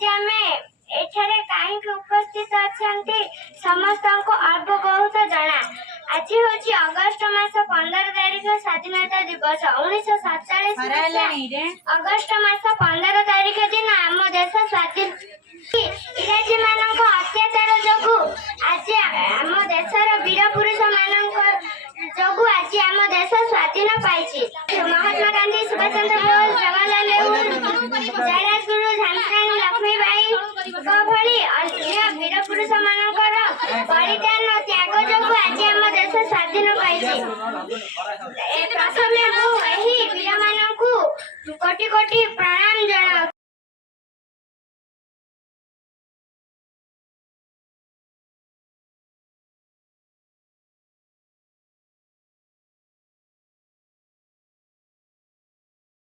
आज आम एठारे कहीं उपस्थित अच्छा समस्त को अल्प बहुत जना। आज हूँ अगस्ट मास 15 तारिख स्वाधीनता दिवस 1947 अगस्ट मास 15 तारिख दिन आम देश स्वाधीन। इंग्राजी मान अत्याचार जो आज आम देशर वीर पुरुष मान जो आज आम देश स्वाधीन पाई। महात्मा गांधी, सुभाष चंद्र बोस, जवाहरलाल नेहरू, जयराजगुरु, झांसी लक्ष्मीबाई भली अन्य वीर पुरुष मानकर बलिदान त्याग जो आज आम देश स्वाधीन पाई। प्रथमे वीर मान कोटि कोटि प्रणाम।